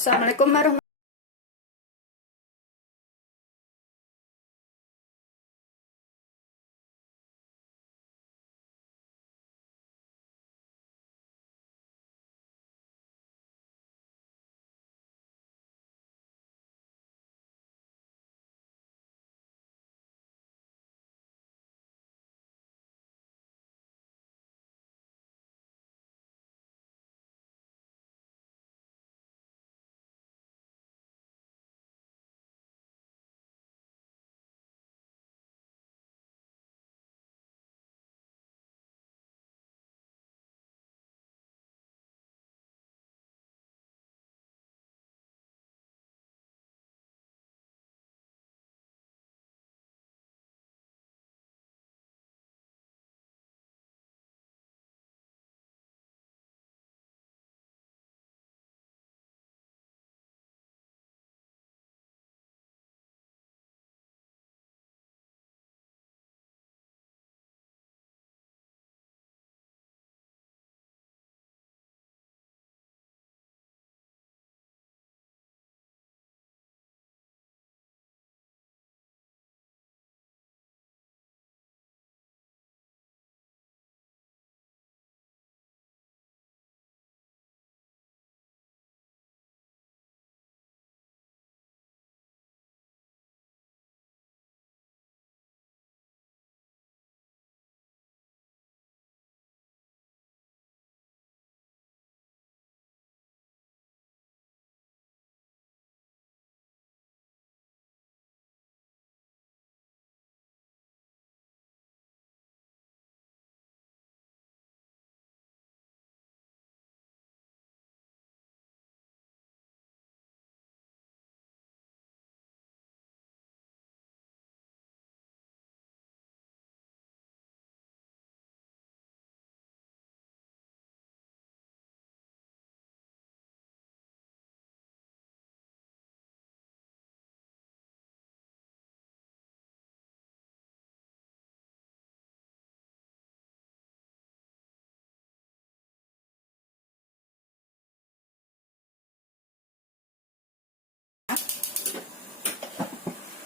Assalamualaikum warahmatullahi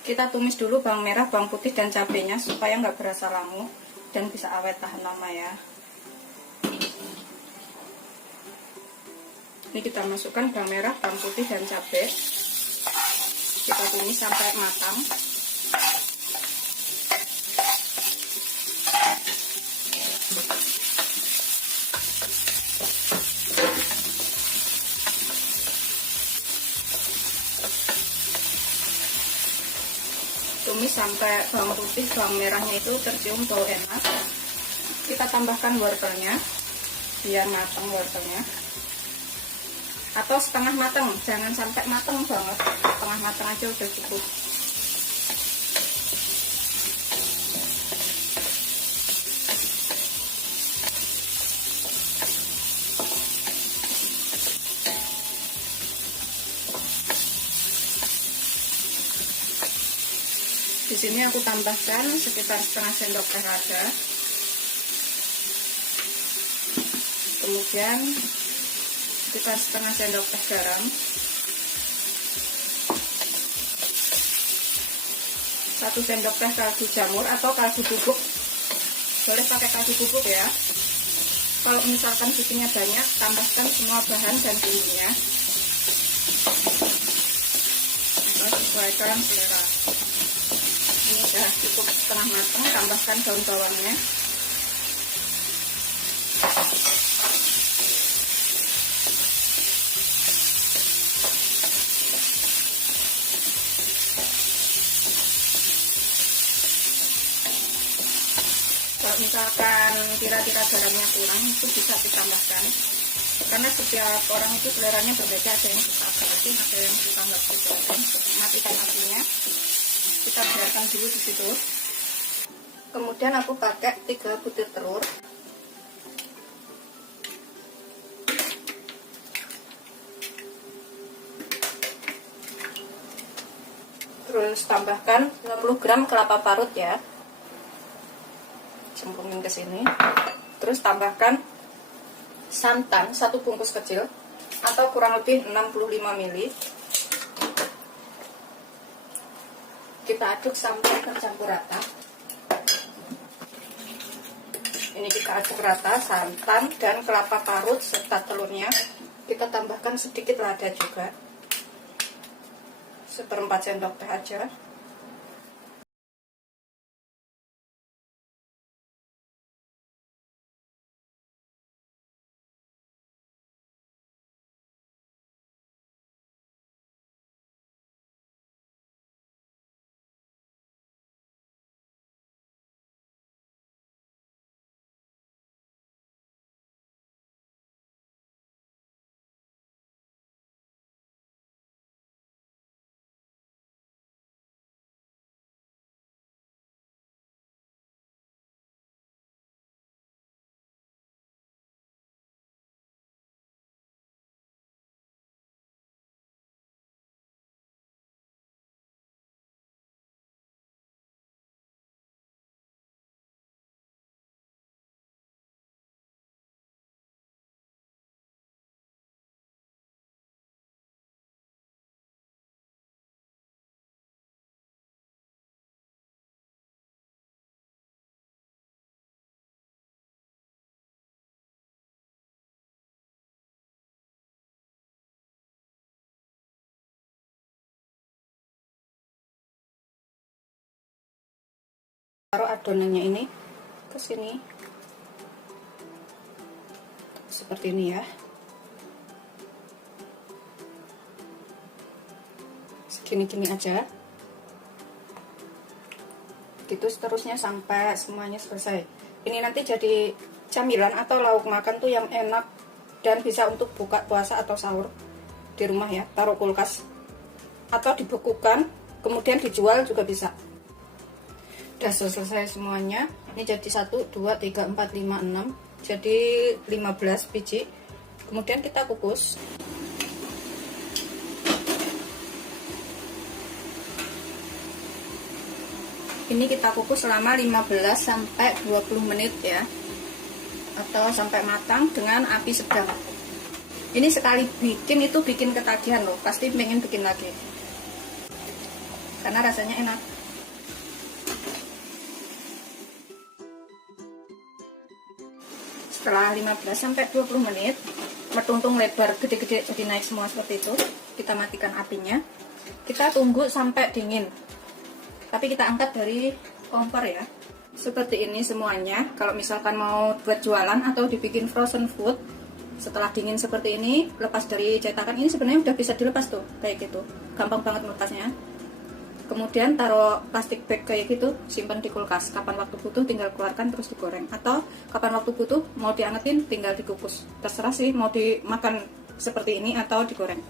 Kita tumis dulu bawang merah, bawang putih, dan cabenya supaya nggak berasa langu dan bisa awet tahan lama ya. Ini kita masukkan bawang merah, bawang putih, dan cabai. Kita tumis sampai matang. Tumis sampai bawang putih, bawang merahnya itu tercium bau enak. Kita tambahkan wortelnya biar matang wortelnya, atau setengah matang, jangan sampai matang banget, setengah matang aja udah cukup. Di sini aku tambahkan sekitar setengah sendok teh lada. Kemudian sekitar setengah sendok teh garam. 1 sendok teh kaldu jamur atau kaldu bubuk. Boleh pakai kaldu bubuk ya. Kalau misalkan susunya banyak, tambahkan semua bahan dan bumbunya. Sesuaikan selera. Ini sudah cukup setengah matang, tambahkan daun bawangnya. Kalau misalkan kira-kira garamnya kurang, itu bisa ditambahkan. Karena setiap orang itu seleranya berbeda, ada yang suka asin, ada yang suka nggak suka asin. Matikan apinya. Kita biarkan dulu di situ. Kemudian aku pakai 3 butir telur. Terus tambahkan 50 gram kelapa parut ya. Cemplungin ke sini. Terus tambahkan santan 1 bungkus kecil. atau kurang lebih 65 ml. Kita aduk sampai tercampur rata. Ini kita aduk rata santan dan kelapa parut serta telurnya. Kita tambahkan sedikit lada juga, 1/4 sendok teh aja. Taruh adonannya ini ke sini seperti ini ya, segini-gini aja, gitu seterusnya sampai semuanya selesai. Ini nanti jadi camilan atau lauk makan tuh yang enak dan bisa untuk buka puasa atau sahur di rumah ya. Taruh kulkas atau dibekukan kemudian dijual juga bisa. Udah selesai semuanya. Ini jadi 1, 2, 3, 4, 5, 6, jadi 15 biji. Kemudian kita kukus. Ini kita kukus selama 15 sampai 20 menit ya, atau sampai matang dengan api sedang. Ini sekali bikin itu bikin ketagihan loh, pasti pengen bikin lagi karena rasanya enak. Setelah 15 sampai 20 menit metuntung lebar gede-gede jadi naik semua seperti itu, kita matikan apinya. Kita tunggu sampai dingin, tapi kita angkat dari kompor ya. Seperti ini semuanya. Kalau misalkan mau buat jualan atau dibikin frozen food, setelah dingin seperti ini, lepas dari cetakan ini sebenarnya udah bisa dilepas tuh kayak gitu, gampang banget melepasnya. Kemudian taruh plastik bag kayak gitu, simpan di kulkas. Kapan waktu butuh tinggal keluarkan terus digoreng, atau kapan waktu butuh mau diangetin tinggal dikukus. Terserah sih mau dimakan seperti ini atau digoreng.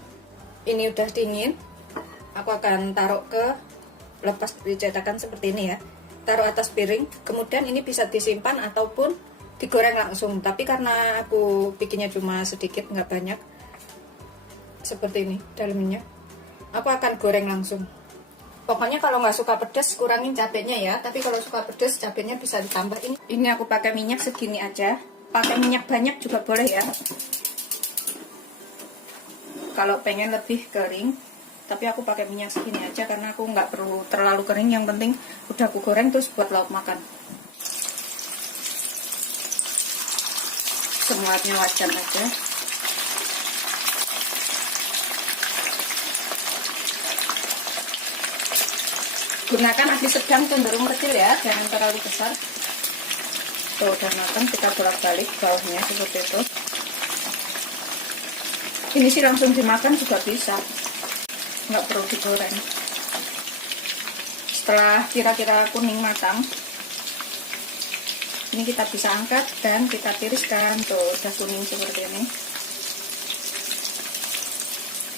Ini udah dingin, aku akan taruh ke lepas dari cetakan seperti ini ya, taruh atas piring. Kemudian ini bisa disimpan ataupun digoreng langsung, tapi karena aku bikinnya cuma sedikit nggak banyak seperti ini dalamnya, aku akan goreng langsung. Pokoknya kalau nggak suka pedas kurangin cabenya ya, tapi kalau suka pedas cabenya bisa ditambah. Ini aku pakai minyak segini aja, pakai minyak banyak juga boleh ya kalau pengen lebih kering, tapi aku pakai minyak segini aja karena aku nggak perlu terlalu kering, yang penting udah aku goreng terus buat lauk makan. Semuanya wajan aja. Gunakan api sedang cenderung kecil ya, jangan terlalu besar. Tuh udah matang, kita bolak-balik bawahnya seperti itu. Ini sih langsung dimakan juga bisa, nggak perlu digoreng. Setelah kira-kira kuning matang, ini kita bisa angkat dan kita tiriskan. Tuh udah kuning seperti ini,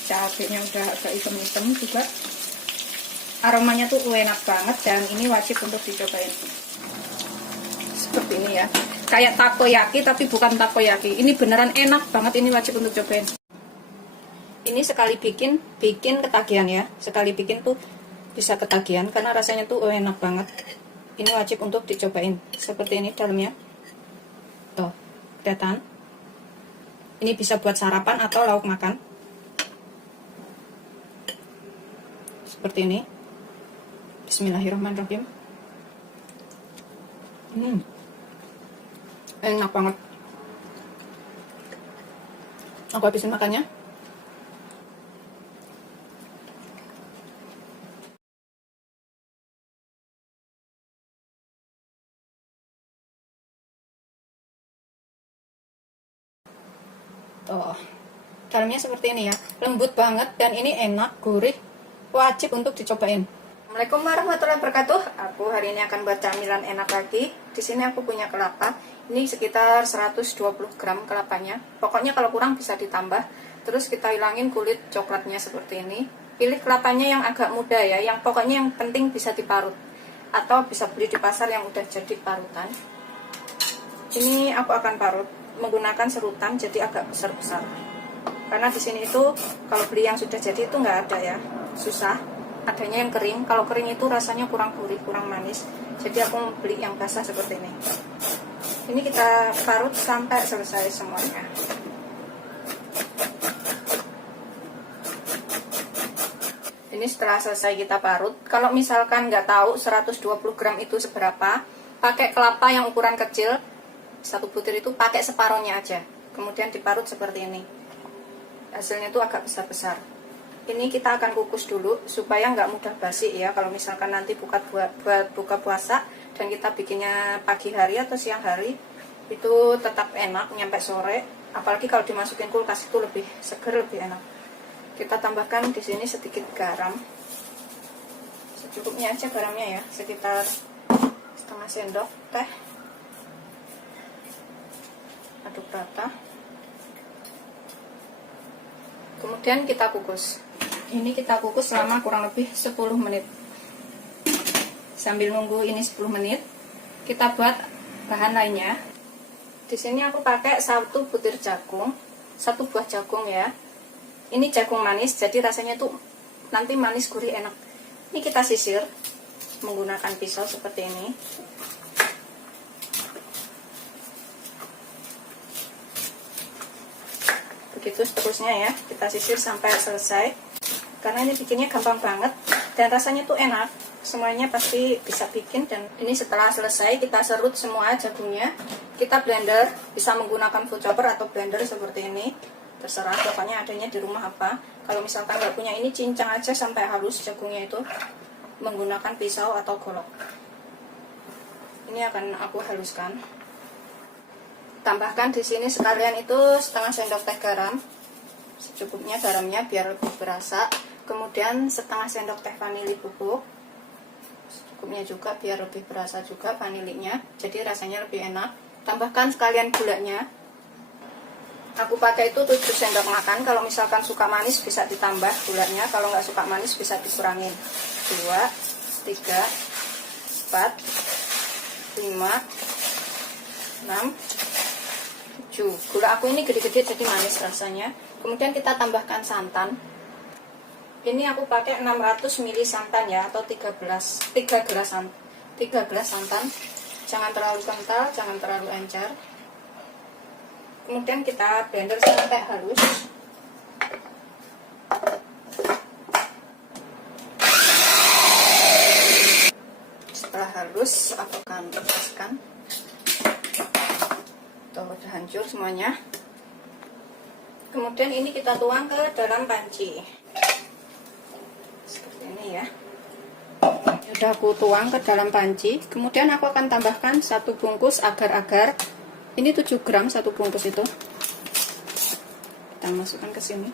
cabenya udah agak hitam-hitam juga. Aromanya tuh enak banget dan ini wajib untuk dicobain. Seperti ini ya, kayak takoyaki tapi bukan takoyaki. Ini beneran enak banget, ini wajib untuk cobain. Ini sekali bikin ketagihan ya, sekali bikin tuh bisa ketagihan karena rasanya tuh enak banget. Ini wajib untuk dicobain. Seperti ini dalamnya, tuh kelihatan. Ini bisa buat sarapan atau lauk makan. Seperti ini. Bismillahirrahmanirrahim. Enak banget. Aku habisin makannya. Tuh, dalamnya seperti ini ya, lembut banget dan ini enak, gurih, wajib untuk dicobain. Assalamualaikum warahmatullahi wabarakatuh. Aku hari ini akan buat camilan enak lagi. Di sini aku punya kelapa. Ini sekitar 120 gram kelapanya. Pokoknya kalau kurang bisa ditambah. Terus kita hilangin kulit coklatnya seperti ini. Pilih kelapanya yang agak muda ya, yang pokoknya yang penting bisa diparut. Atau bisa beli di pasar yang udah jadi parutan. Ini aku akan parut menggunakan serutan, jadi agak besar-besar. Karena di sini itu kalau beli yang sudah jadi itu nggak ada ya, susah. Adanya yang kering. Kalau kering itu rasanya kurang gurih, kurang manis. Jadi aku beli yang basah seperti ini. Ini kita parut sampai selesai semuanya. Ini setelah selesai kita parut. Kalau misalkan nggak tahu 120 gram itu seberapa, pakai kelapa yang ukuran kecil. Satu butir itu pakai separohnya aja, kemudian diparut seperti ini. Hasilnya itu agak besar-besar. Ini kita akan kukus dulu supaya nggak mudah basi ya. Kalau misalkan nanti buat buka puasa dan kita bikinnya pagi hari atau siang hari, itu tetap enak nyampe sore. Apalagi kalau dimasukin kulkas itu lebih seger, lebih enak. Kita tambahkan di sini sedikit garam, secukupnya aja garamnya ya, sekitar setengah sendok teh. Aduk rata. Kemudian kita kukus. Ini kita kukus selama kurang lebih 10 menit. Sambil nunggu ini 10 menit, kita buat bahan lainnya. Di sini aku pakai 1 butir jagung, 1 buah jagung ya. Ini jagung manis, jadi rasanya tuh nanti manis, gurih, enak. Ini kita sisir menggunakan pisau seperti ini. Begitu seterusnya ya, kita sisir sampai selesai. Karena ini bikinnya gampang banget dan rasanya tuh enak. Semuanya pasti bisa bikin. Dan ini setelah selesai kita serut semua jagungnya. Kita blender, bisa menggunakan food chopper atau blender seperti ini. Terserah, pokoknya adanya di rumah apa. Kalau misalkan nggak punya ini, cincang aja sampai halus jagungnya itu menggunakan pisau atau golok. Ini akan aku haluskan. Tambahkan di sini sekalian itu setengah sendok teh garam, secukupnya garamnya biar lebih berasa. Kemudian setengah sendok teh vanili bubuk, secukupnya juga biar lebih berasa juga vanilinya, jadi rasanya lebih enak. Tambahkan sekalian gulanya. Aku pakai itu 7 sendok makan. Kalau misalkan suka manis bisa ditambah gulanya, kalau nggak suka manis bisa dikurangin. 2, 3, 4, 5, 6, 7. Gula aku ini gede-gede jadi manis rasanya. Kemudian kita tambahkan santan. Ini aku pakai 600 ml santan ya, atau 3 gelas santan. Jangan terlalu kental, jangan terlalu encer. Kemudian kita blender sampai halus. Setelah halus, aku akan lepaskan. Udah hancur semuanya. Kemudian ini kita tuang ke dalam panci seperti ini ya. Udah aku tuang ke dalam panci. Kemudian aku akan tambahkan 1 bungkus agar-agar. Ini 7 gram 1 bungkus itu. Kita masukkan ke sini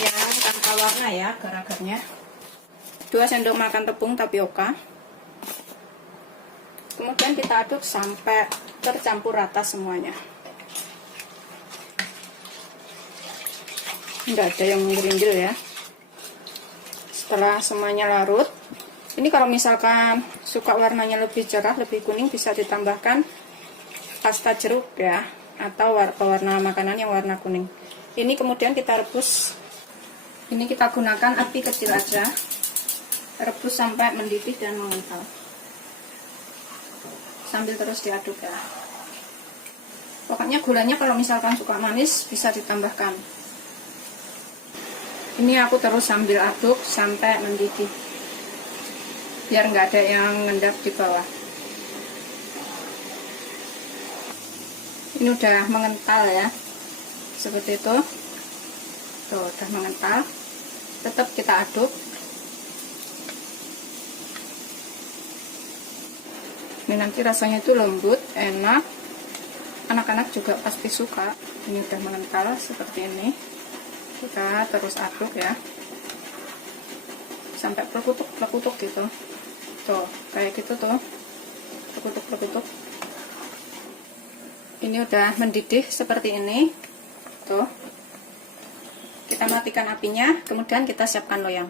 ya, tanpa warna ya agar-agarnya. 2 sendok makan tepung tapioka. Kemudian kita aduk sampai tercampur rata semuanya. Nggak ada yang menggerinjil ya. Setelah semuanya larut, ini kalau misalkan suka warnanya lebih cerah, lebih kuning, bisa ditambahkan pasta jeruk ya, atau pewarna makanan yang warna kuning. Ini kemudian kita rebus. Ini kita gunakan api kecil aja. Rebus sampai mendidih dan mengental. Sambil terus diaduk ya. Pokoknya gulanya kalau misalkan suka manis bisa ditambahkan. Ini aku terus sambil aduk sampai mendidih, biar nggak ada yang ngendap di bawah. Ini udah mengental ya, seperti itu. Tuh udah mengental. Tetap kita aduk. Ini nanti rasanya itu lembut, enak. Anak-anak juga pasti suka. Ini udah mengental seperti ini. Kita terus aduk ya sampai pelekutuk gitu. Tuh kayak gitu tuh, pelekutuk. Ini udah mendidih seperti ini. Tuh kita matikan apinya, kemudian kita siapkan loyang.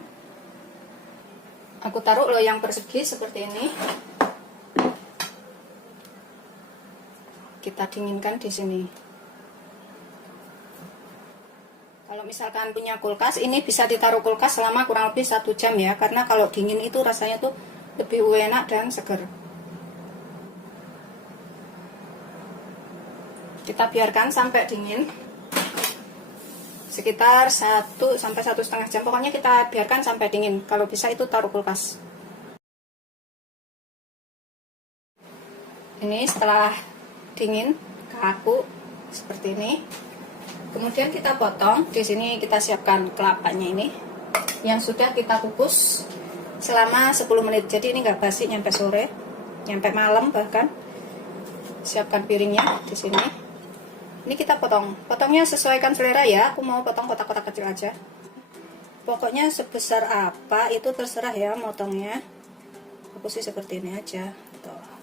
Aku taruh loyang persegi seperti ini. Kita dinginkan di sini. Kalau misalkan punya kulkas, ini bisa ditaruh kulkas selama kurang lebih 1 jam ya, karena kalau dingin itu rasanya tuh lebih enak dan seger. Kita biarkan sampai dingin sekitar 1 sampai 1,5 jam. Pokoknya kita biarkan sampai dingin. Kalau bisa itu taruh kulkas. Ini setelah dingin kaku seperti ini. Kemudian kita potong. Di sini kita siapkan kelapanya ini yang sudah kita kukus selama 10 menit. Jadi ini nggak basi nyampe sore, nyampe malam bahkan. Siapkan piringnya di sini. Ini kita potong. Potongnya sesuaikan selera ya. Aku mau potong kotak-kotak kecil aja. Pokoknya sebesar apa itu terserah ya motongnya. Aku sih seperti ini aja. Tuh.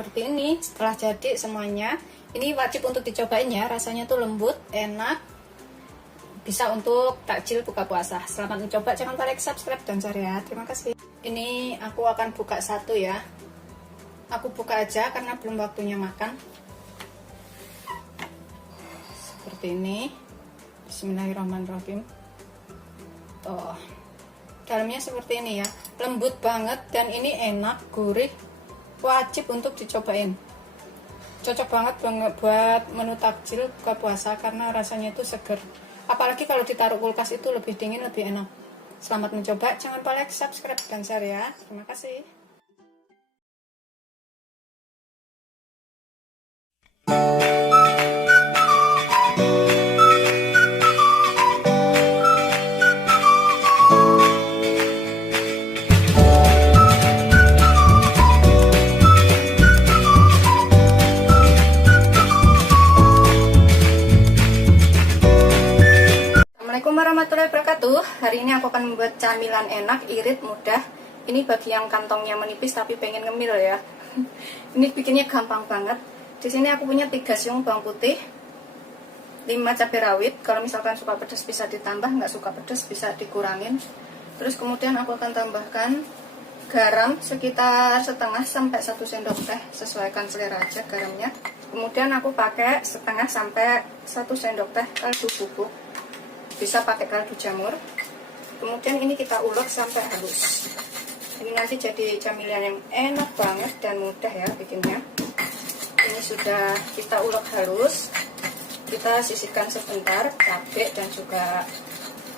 Seperti ini setelah jadi semuanya. Ini wajib untuk dicobain ya, rasanya tuh lembut, enak, bisa untuk takjil buka puasa. Selamat mencoba, jangan lupa like, subscribe, dan share ya. Terima kasih. Ini aku akan buka satu ya. Aku buka aja karena belum waktunya makan. Seperti ini. Bismillahirrahmanirrahim. Tuh, dalamnya seperti ini ya, lembut banget dan ini enak, gurih. Wajib untuk dicobain. Cocok banget buat menu takjil buka puasa karena rasanya itu seger. Apalagi kalau ditaruh kulkas itu lebih dingin, lebih enak. Selamat mencoba, jangan lupa like, subscribe, dan share ya. Terima kasih. Warahmatullahi wabarakatuh. Hari ini aku akan membuat camilan enak, irit, mudah. Ini bagi yang kantongnya menipis tapi pengen ngemil ya. Ini bikinnya gampang banget. Di sini aku punya 3 siung bawang putih, 5 cabai rawit. Kalau misalkan suka pedas bisa ditambah, nggak suka pedas bisa dikurangin. Terus kemudian aku akan tambahkan garam sekitar setengah sampai 1 sendok teh, sesuaikan selera aja garamnya. Kemudian aku pakai setengah sampai 1 sendok teh kaldu bubuk. Bisa pakai kaldu jamur. Kemudian ini kita ulek sampai halus. Ini nanti jadi camilan yang enak banget dan mudah ya bikinnya. Ini sudah kita ulek halus. Kita sisihkan sebentar cabai dan juga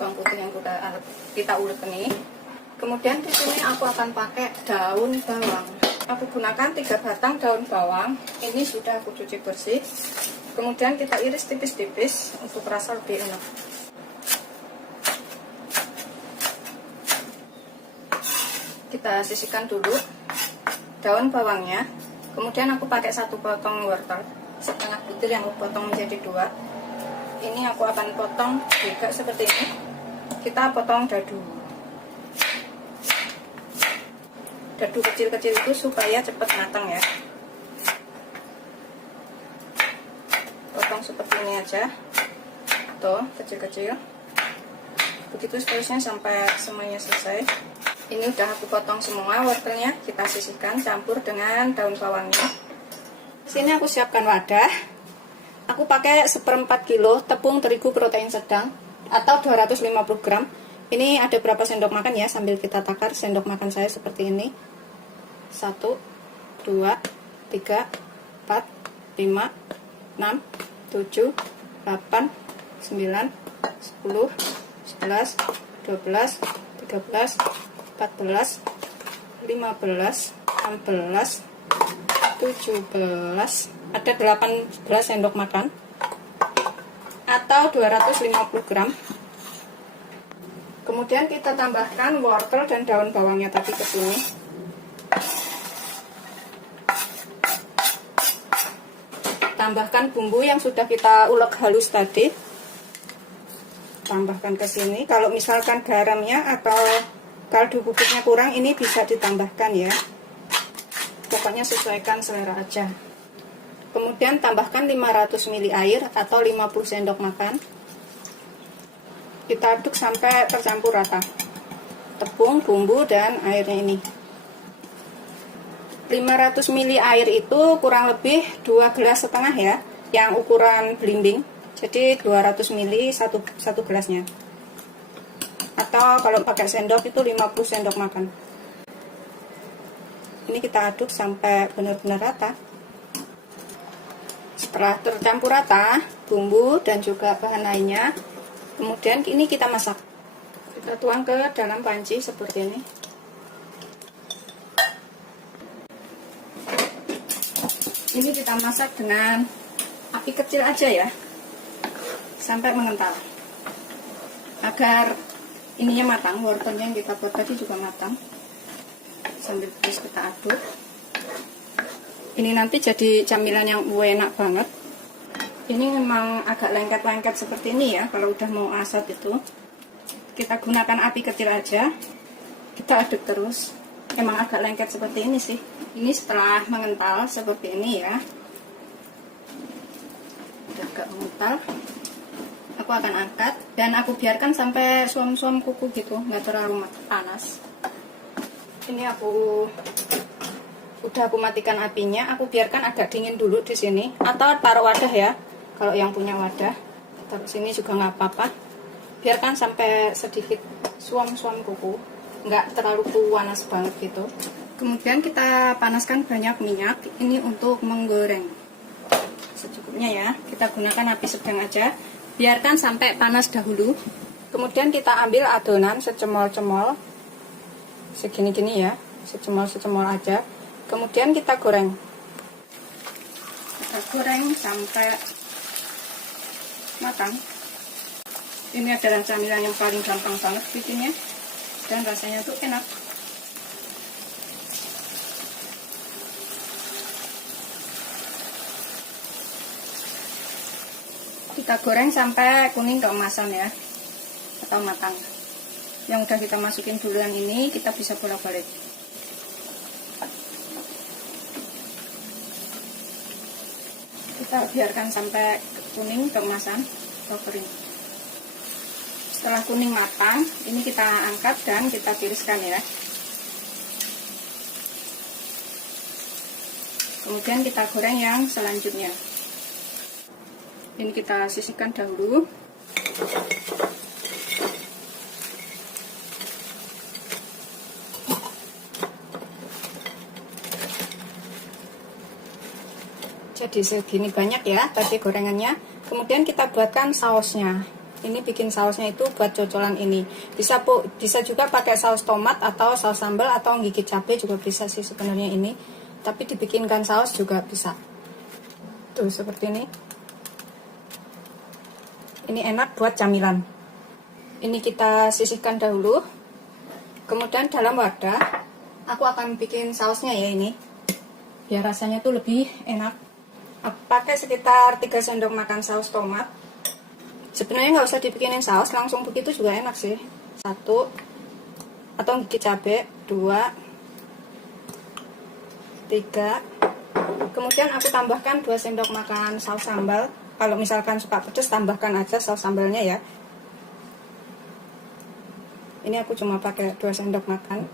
bawang putih yang udah kita ulek ini. Kemudian di sini aku akan pakai daun bawang. Aku gunakan 3 batang daun bawang. Ini sudah aku cuci bersih. Kemudian kita iris tipis-tipis untuk rasa lebih enak. Kita sisihkan dulu daun bawangnya. Kemudian aku pakai 1 potong wortel, setengah butir yang aku potong menjadi 2. Ini aku akan potong juga seperti ini. Kita potong dadu kecil-kecil itu supaya cepat matang ya. Potong seperti ini aja, tuh kecil-kecil. Begitu seterusnya sampai semuanya selesai. Ini udah aku potong semua wortelnya, kita sisihkan campur dengan daun bawangnya. Sini aku siapkan wadah. Aku pakai 1/4 kilo tepung terigu protein sedang atau 250 gram. Ini ada berapa sendok makan ya, sambil kita takar. Sendok makan saya seperti ini. 1, 2, 3, 4, 5, 6, 7, 8, 9, 10, 11, 12, 13, 14, 15, 16, 17, ada 18 sendok makan atau 250 gram. Kemudian kita tambahkan wortel dan daun bawangnya tadi ke sini. Tambahkan bumbu yang sudah kita ulek halus tadi. Tambahkan ke sini. Kalau misalkan garamnya atau kaldu bubuknya kurang, ini bisa ditambahkan ya. Pokoknya sesuaikan selera aja. Kemudian tambahkan 500 ml air atau 50 sendok makan. Kita aduk sampai tercampur rata tepung, bumbu, dan airnya ini. 500 ml air itu kurang lebih 2,5 gelas ya, yang ukuran blimbing. Jadi 200 ml satu gelasnya. Atau kalau pakai sendok itu 50 sendok makan. Ini kita aduk sampai benar-benar rata. Setelah tercampur rata bumbu dan juga bahan lainnya, kemudian ini kita masak. Kita tuang ke dalam panci seperti ini. Ini kita masak dengan api kecil aja ya, sampai mengental, agar ininya matang. Wortelnya yang kita buat tadi juga matang. Sambil terus kita aduk. Ini nanti jadi camilan yang enak banget. Ini memang agak lengket-lengket seperti ini ya. Kalau udah mau asat itu, kita gunakan api kecil aja. Kita aduk terus. Emang agak lengket seperti ini sih. Ini setelah mengental seperti ini ya, udah agak mengental, aku akan angkat dan aku biarkan sampai suam-suam kuku gitu, nggak terlalu panas. Ini udah aku matikan apinya, aku biarkan agak dingin dulu di sini, atau taruh wadah ya. Kalau yang punya wadah, taruh sini juga nggak apa-apa. Biarkan sampai sedikit suam-suam kuku, nggak terlalu panas banget gitu. Kemudian kita panaskan banyak minyak, ini untuk menggoreng. Secukupnya ya, kita gunakan api sedang aja. Biarkan sampai panas dahulu. Kemudian kita ambil adonan secemol-cemol, segini-gini ya, secemol-secemol aja. Kemudian kita goreng. Kita goreng sampai matang. Ini adalah camilan yang paling gampang banget bikinnya, dan rasanya tuh enak. Kita goreng sampai kuning keemasan ya, atau matang. Yang udah kita masukin duluan ini kita bisa bolak-balik. Kita biarkan sampai kuning keemasan atau kering. Setelah kuning matang, ini kita angkat dan kita tiriskan ya. Kemudian kita goreng yang selanjutnya. Ini kita sisihkan dahulu. Jadi segini banyak ya tadi gorengannya. Kemudian kita buatkan sausnya. Ini bikin sausnya itu buat cocolan ini. Bisa juga pakai saus tomat atau saus sambal atau gigit cabai juga bisa sih sebenarnya ini. Tapi dibikinkan saus juga bisa. Tuh seperti ini. Ini enak buat camilan. Ini kita sisihkan dahulu. Kemudian dalam wadah aku akan bikin sausnya ya ini. Biar rasanya tuh lebih enak. Aku pakai sekitar 3 sendok makan saus tomat. Sebenarnya nggak usah dibikinin saus, langsung begitu juga enak sih. 1 atau gigit cabai, 2, 3. Kemudian aku tambahkan 2 sendok makan saus sambal. Kalau misalkan suka pedas, tambahkan aja saus sambalnya ya. Ini aku cuma pakai 2 sendok makan.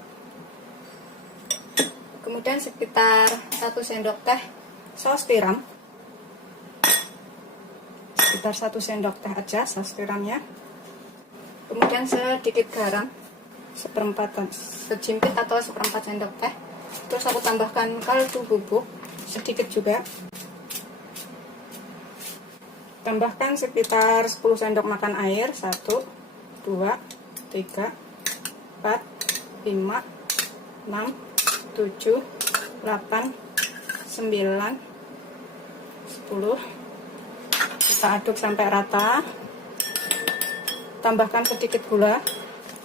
Kemudian sekitar 1 sendok teh saus tiram. Sekitar 1 sendok teh aja saus tiramnya. Kemudian sedikit garam, sejimpit atau seperempat sendok teh. Terus aku tambahkan kaldu bubuk sedikit juga. Tambahkan sekitar 10 sendok makan air. 1, 2, 3, 4, 5, 6, 7, 8, 9, 10. Kita aduk sampai rata. Tambahkan sedikit gula,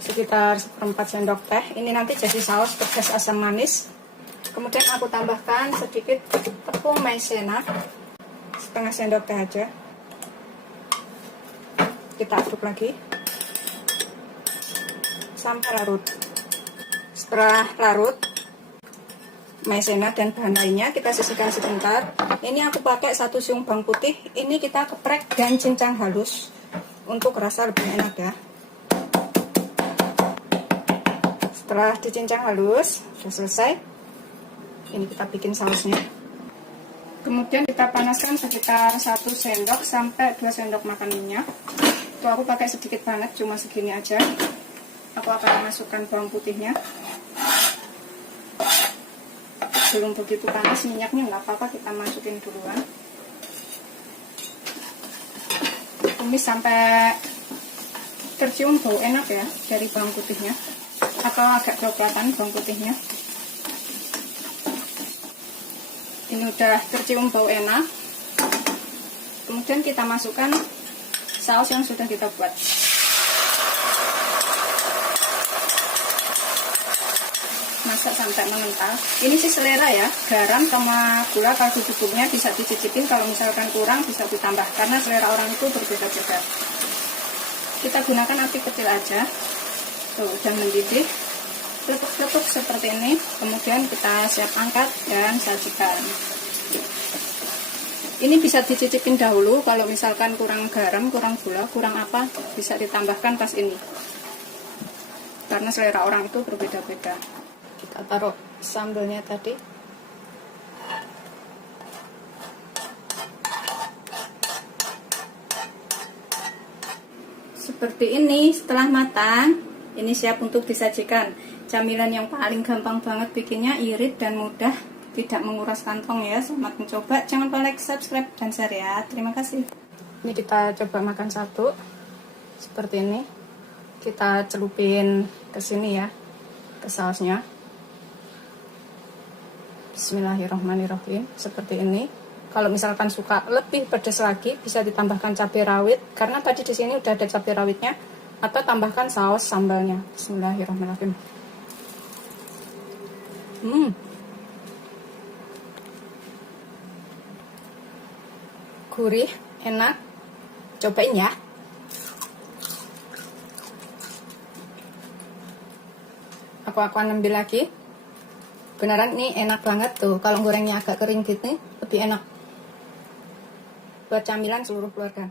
sekitar seperempat sendok teh. Ini nanti jadi saus pedas asam manis. Kemudian aku tambahkan sedikit tepung maizena, setengah sendok teh aja. Kita aduk lagi sampai larut. Setelah larut maizena dan bahan lainnya, kita sisihkan sebentar. Ini aku pakai 1 siung bawang putih. Ini kita geprek dan cincang halus untuk rasa lebih enak ya. Setelah dicincang halus, sudah selesai. Ini kita bikin sausnya. Kemudian kita panaskan sekitar 1 sendok sampai 2 sendok makan minyak. Itu aku pakai sedikit banget, cuma segini aja. Aku akan masukkan bawang putihnya. Belum begitu panas minyaknya, nggak apa-apa, kita masukin duluan. Tumis sampai tercium bau enak ya dari bawang putihnya, atau agak coklatan bawang putihnya. Ini udah tercium bau enak. Kemudian kita masukkan saus yang sudah kita buat. Masak sampai mengental. Ini sih selera ya, garam sama gula kaldu bubuknya bisa dicicipin, kalau misalkan kurang bisa ditambah karena selera orang itu berbeda-beda. Kita gunakan api kecil aja. Tuh udah mendidih, letuk-letuk seperti ini. Kemudian kita siap angkat dan sajikan. Ini bisa dicicipin dahulu, kalau misalkan kurang garam, kurang gula, kurang apa, bisa ditambahkan pas ini. Karena selera orang itu berbeda-beda. Kita taruh sambalnya tadi. Seperti ini. Setelah matang, ini siap untuk disajikan. Camilan yang paling gampang banget bikinnya, irit dan mudah, tidak menguras kantong ya. Selamat mencoba. Jangan lupa like, subscribe, dan share ya. Terima kasih. Ini kita coba makan satu. Seperti ini. Kita celupin ke sini ya, ke sausnya. Bismillahirrahmanirrahim. Seperti ini. Kalau misalkan suka lebih pedas lagi, bisa ditambahkan cabai rawit, karena tadi di sini udah ada cabai rawitnya, atau tambahkan saus sambalnya. Bismillahirrahmanirrahim. Gurih, enak. Cobain ya. Aku akan ambil lagi. Beneran ini enak banget tuh. Kalau gorengnya agak kering gitu, lebih enak. Buat camilan seluruh keluarga.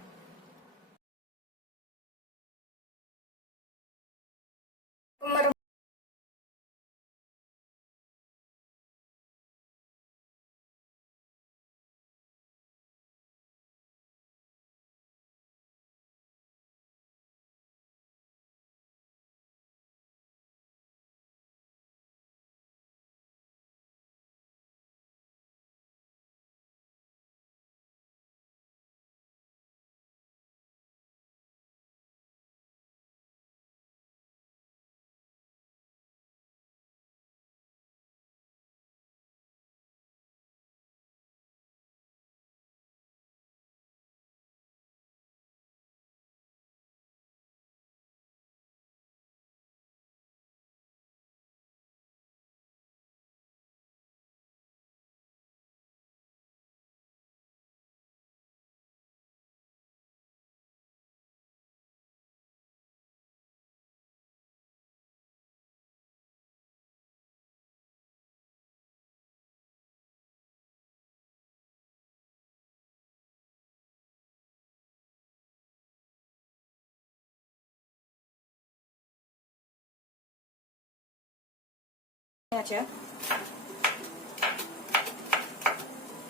aja.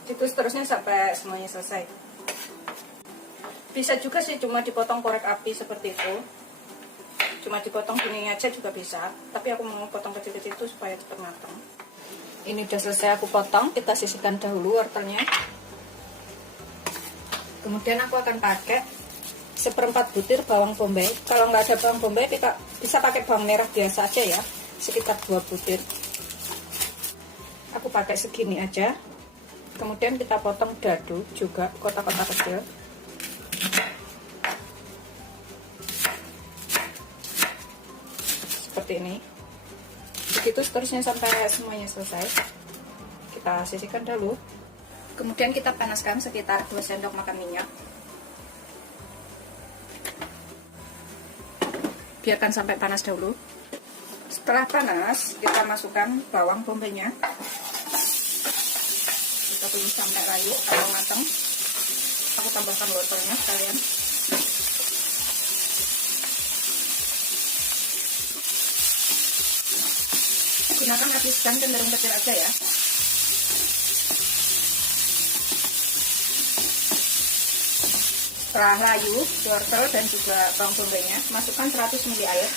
Itu seterusnya sampai semuanya selesai. Bisa juga sih cuma dipotong korek api seperti itu, cuma dipotong gini aja juga bisa, tapi aku mau potong kecil-kecil itu supaya cepat matang. Ini udah selesai aku potong, kita sisihkan dahulu wortelnya. Kemudian aku akan pakai 1/4 butir bawang bombay. Kalau nggak ada bawang bombay bisa pakai bawang merah biasa aja ya, sekitar 2 butir. Aku pakai segini aja. Kemudian kita potong dadu juga kotak-kotak kecil. Seperti ini. Begitu seterusnya sampai semuanya selesai. Kita sisihkan dulu. Kemudian kita panaskan sekitar 2 sendok makan minyak. Biarkan sampai panas dahulu. Setelah panas, kita masukkan bawang bombaynya. Kita tunggu sampai layu atau matang. Aku tambahkan wortelnya sekalian. Gunakan api sedang cenderung kecil aja ya. Setelah layu wortel dan juga bawang bombaynya, masukkan 100 ml air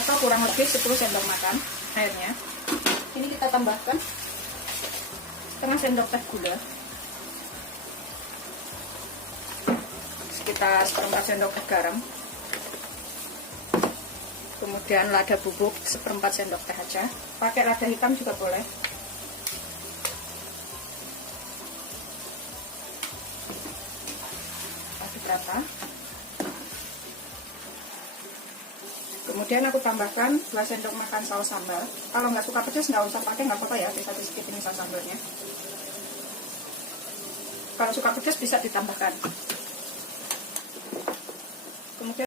atau kurang lebih 10 sendok makan airnya. Ini kita tambahkan setengah sendok teh gula, sekitar 1/4 sendok teh garam, kemudian lada bubuk 1/4 sendok teh aja, pakai lada hitam juga boleh. Aduk rata. Kemudian aku tambahkan 2 sendok makan saus sambal. Kalau nggak suka pedas nggak usah pakai, nggak apa-apa ya, bisa di skip ini saus sambalnya. Kalau suka pedas bisa ditambahkan. Kemudian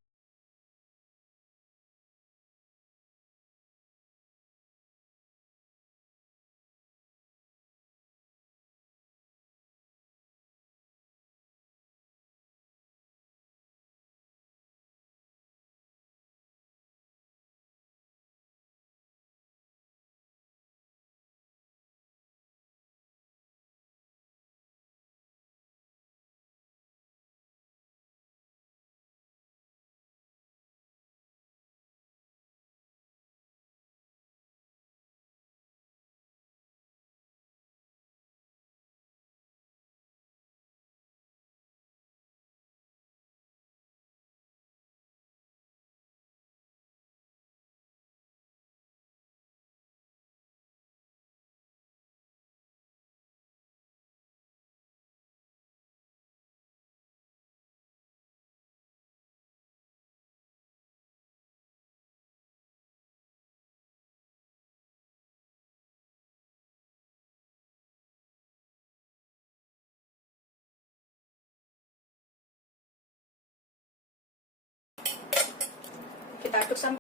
kita aduk sampai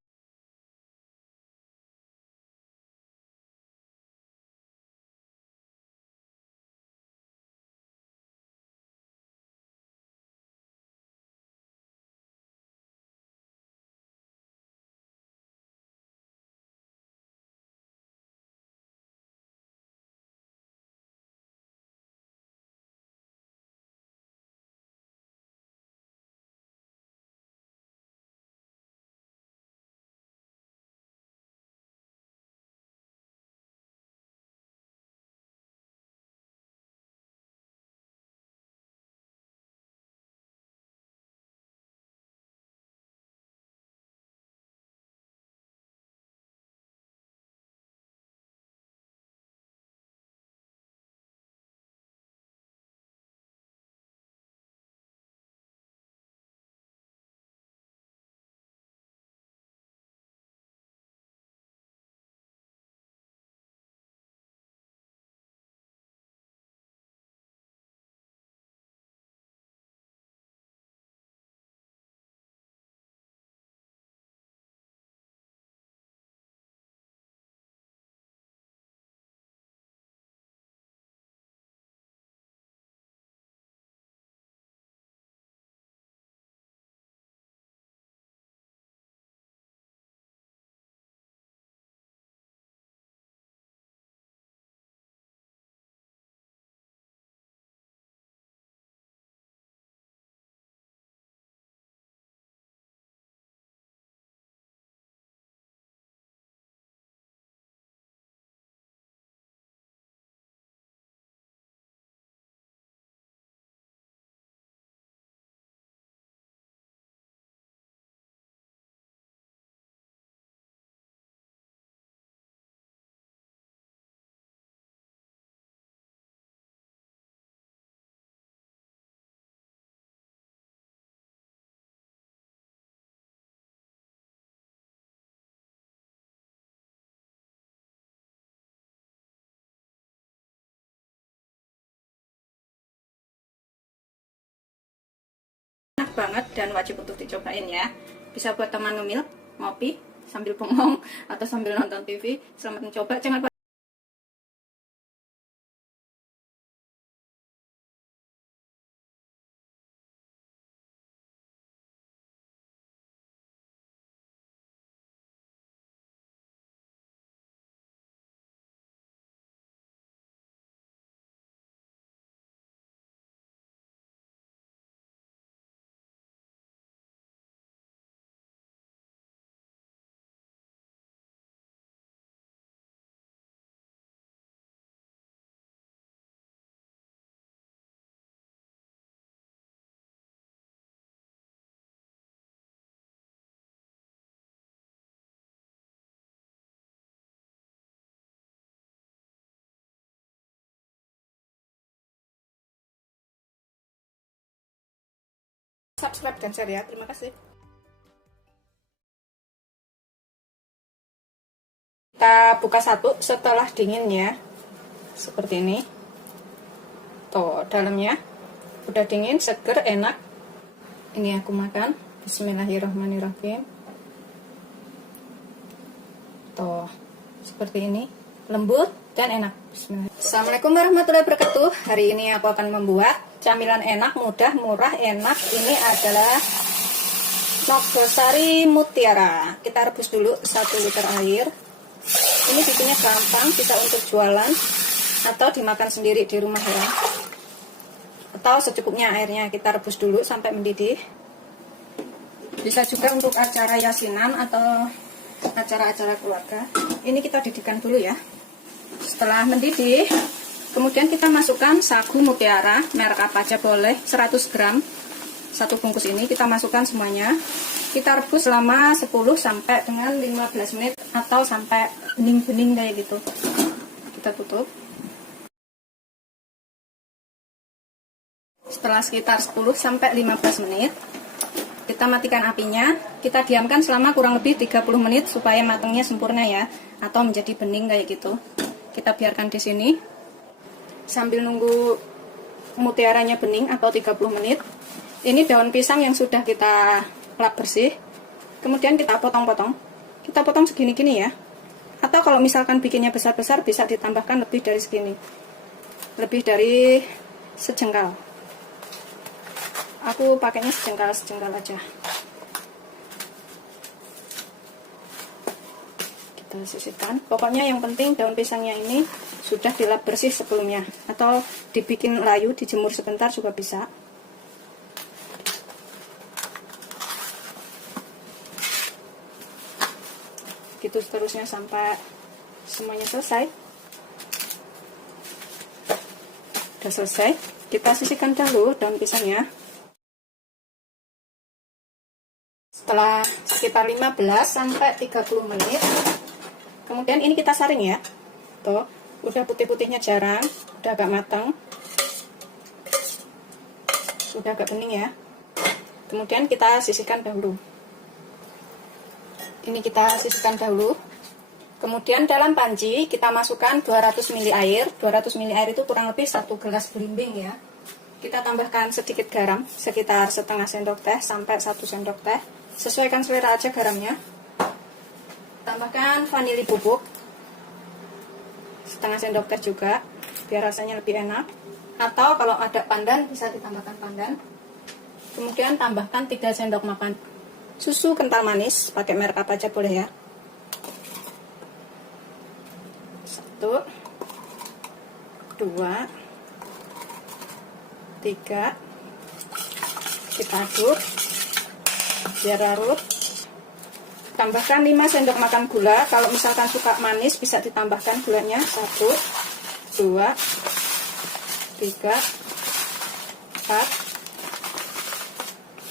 banget dan wajib untuk dicobain ya. Bisa buat teman ngemil, ngopi, sambil bengong, atau sambil nonton TV. Selamat mencoba, jangan lupa subscribe dan share ya. Terima kasih. Kita buka satu setelah dingin ya, seperti ini. Tuh dalamnya udah dingin, seger, enak. Ini aku makan. Bismillahirrahmanirrahim. Tuh seperti ini, lembut dan enak. Bismillah. Assalamualaikum warahmatullahi wabarakatuh. Hari ini aku akan membuat camilan enak, mudah, murah, enak. Ini adalah Nogosari Mutiara. Kita rebus dulu 1 liter air. Ini bikinnya gampang, bisa untuk jualan atau dimakan sendiri di rumah ya. Atau secukupnya airnya kita rebus dulu sampai mendidih. Bisa juga untuk acara yasinan atau acara-acara keluarga. Ini kita didihkan dulu ya. Setelah mendidih, kemudian kita masukkan sagu mutiara, merek apa aja boleh, 100 gram. 1 bungkus ini kita masukkan semuanya. Kita rebus selama 10 sampai dengan 15 menit atau sampai bening-bening kayak gitu. Kita tutup. Setelah sekitar 10 sampai 15 menit, kita matikan apinya. Kita diamkan selama kurang lebih 30 menit supaya matangnya sempurna ya, atau menjadi bening kayak gitu. Kita biarkan di sini sambil nunggu mutiaranya bening atau 30 menit. Ini daun pisang yang sudah kita lap bersih. Kemudian kita potong-potong. Kita potong segini-gini ya. Atau kalau misalkan bikinnya besar-besar bisa ditambahkan lebih dari segini. Lebih dari sejengkal. Aku pakainya sejengkal aja. Kita sisihkan. Pokoknya yang penting daun pisangnya ini sudah dilap bersih sebelumnya. Atau dibikin layu, dijemur sebentar juga bisa. Gitu seterusnya sampai semuanya selesai. Udah selesai, kita sisihkan dulu daun pisangnya. Setelah sekitar 15 sampai 30 menit, kemudian ini kita saring ya. Tuh, udah putih-putihnya jarang, udah agak matang, udah agak bening ya. Kemudian kita sisihkan dahulu. Ini kita sisihkan dahulu. Kemudian dalam panci kita masukkan 200 ml air. 200 ml air itu kurang lebih 1 gelas belimbing ya. Kita tambahkan sedikit garam, sekitar setengah sendok teh sampai 1 sendok teh. Sesuaikan selera aja garamnya. Tambahkan vanili bubuk, setengah sendok teh juga, biar rasanya lebih enak. Atau kalau ada pandan bisa ditambahkan pandan. Kemudian tambahkan 3 sendok makan susu kental manis, pakai merek apa aja boleh ya. 1, 2, 3. Kita aduk biar larut. Tambahkan 5 sendok makan gula. Kalau misalkan suka manis bisa ditambahkan gulanya. 1, 2, 3, 4,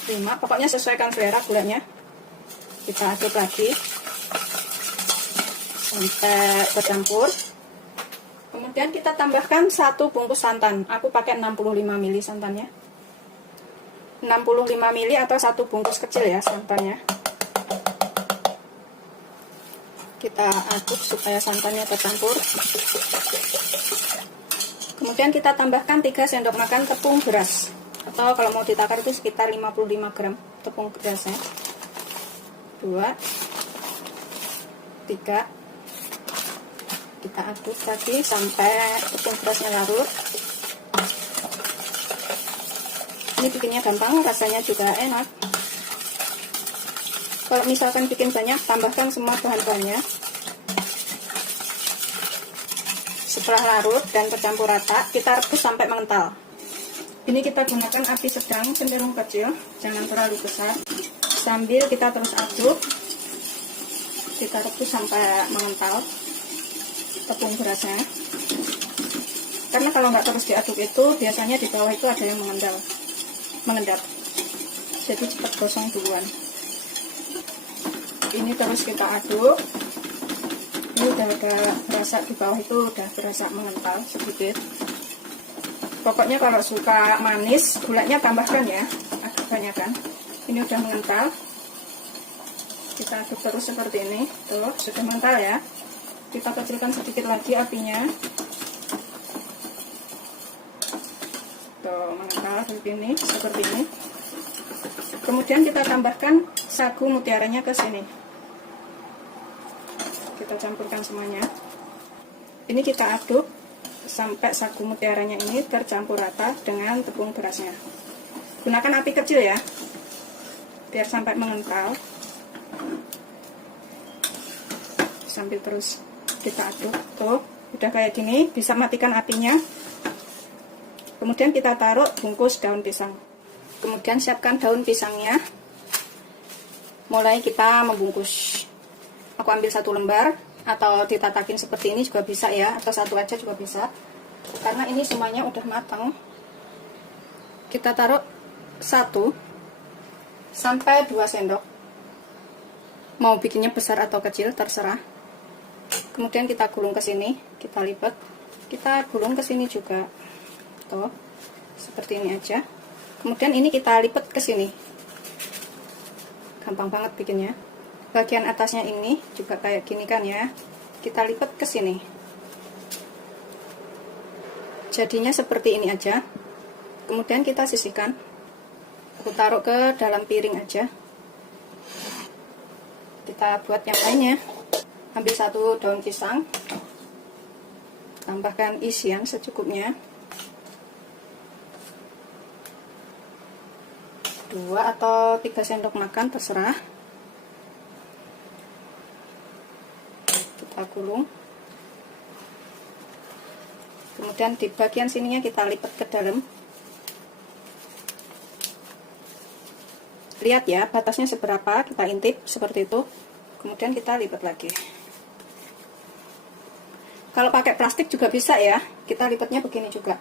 5. Pokoknya sesuaikan selera gulanya. Kita aduk lagi sampai bercampur. Kemudian kita tambahkan 1 bungkus santan. Aku pakai 65 ml santannya. 65 ml atau 1 bungkus kecil ya santannya. Kita aduk supaya santannya tercampur. Kemudian kita tambahkan 3 sendok makan tepung beras. atau kalau mau ditakar itu sekitar 55 gram tepung berasnya. 2, 3, kita aduk lagi sampai tepung berasnya larut. Ini bikinnya gampang, rasanya juga enak. Kalau misalkan bikin banyak, tambahkan semua bahan-bahannya. Setelah larut dan tercampur rata, kita rebus sampai mengental. Ini kita gunakan api sedang cenderung kecil, jangan terlalu besar. Sambil kita terus aduk, kita rebus sampai mengental tepung berasnya. Karena kalau nggak terus diaduk itu, biasanya di bawah itu ada yang mengendap. Jadi cepat gosong duluan. Ini terus kita aduk. Ini udah berasa di bawah itu udah berasa mengental sedikit. Pokoknya kalau suka manis, gulanya tambahkan ya, agak banyak kan. Ini udah mengental. Kita aduk terus seperti ini. Tuh, sudah mengental ya. Kita kecilkan sedikit lagi apinya. Tuh, mengental seperti ini. Kemudian kita tambahkan sagu mutiaranya ke sini. Kita campurkan semuanya. Ini kita aduk sampai sagu mutiaranya ini tercampur rata dengan tepung berasnya. Gunakan api kecil ya, biar sampai mengental. Sambil terus kita aduk. Tuh, udah kayak gini, bisa matikan apinya. Kemudian kita taruh bungkus daun pisang. Kemudian siapkan daun pisangnya. Mulai kita membungkus. Aku ambil 1 lembar, atau ditatakin seperti ini juga bisa ya, atau 1 aja juga bisa. Karena ini semuanya udah matang. Kita taruh 1 sampai 2 sendok. Mau bikinnya besar atau kecil terserah. Kemudian kita gulung ke sini, kita lipat. Kita gulung ke sini juga. Tuh, seperti ini aja. Kemudian ini kita lipat ke sini. Gampang banget bikinnya. Bagian atasnya ini juga kayak gini kan ya. Kita lipat ke sini. Jadinya seperti ini aja. Kemudian kita sisihkan. Aku taruh ke dalam piring aja. Kita buat yang lainnya. Ambil 1 daun pisang. Tambahkan isian secukupnya. 2 atau 3 sendok makan terserah. Kita gulung. Kemudian di bagian sininya kita lipat ke dalam. Lihat ya batasnya seberapa, kita intip seperti itu. Kemudian kita lipat lagi. Kalau pakai plastik juga bisa ya, kita lipatnya begini juga.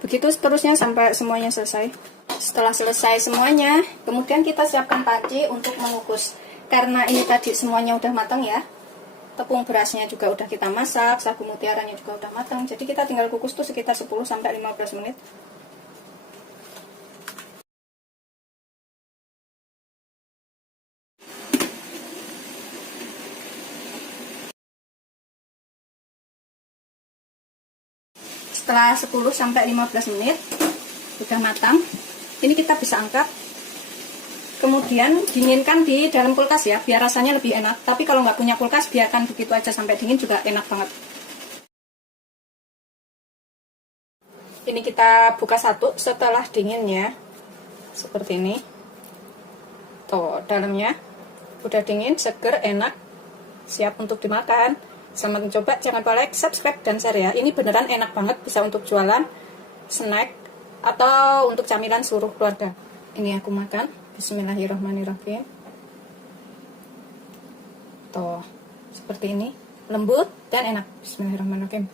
Begitu seterusnya sampai semuanya selesai. Setelah selesai semuanya, kemudian kita siapkan panci untuk mengukus. Karena ini tadi semuanya udah matang ya, tepung berasnya juga udah kita masak, sagu mutiaranya juga udah matang. Jadi kita tinggal kukus tuh sekitar 10-15 menit. Setelah 10-15 menit udah matang, ini kita bisa angkat. Kemudian dinginkan di dalam kulkas ya, biar rasanya lebih enak. Tapi kalau nggak punya kulkas, biarkan begitu aja sampai dingin juga enak banget. Ini kita buka 1 setelah dinginnya, seperti ini. Tuh, dalamnya udah dingin, seger, enak, siap untuk dimakan. Selamat mencoba, jangan lupa like, subscribe, dan share ya. Ini beneran enak banget, bisa untuk jualan, snack, atau untuk camilan seluruh keluarga. Ini aku makan. Bismillahirrahmanirrahim. Tuh, seperti ini, lembut dan enak. Bismillahirrahmanirrahim.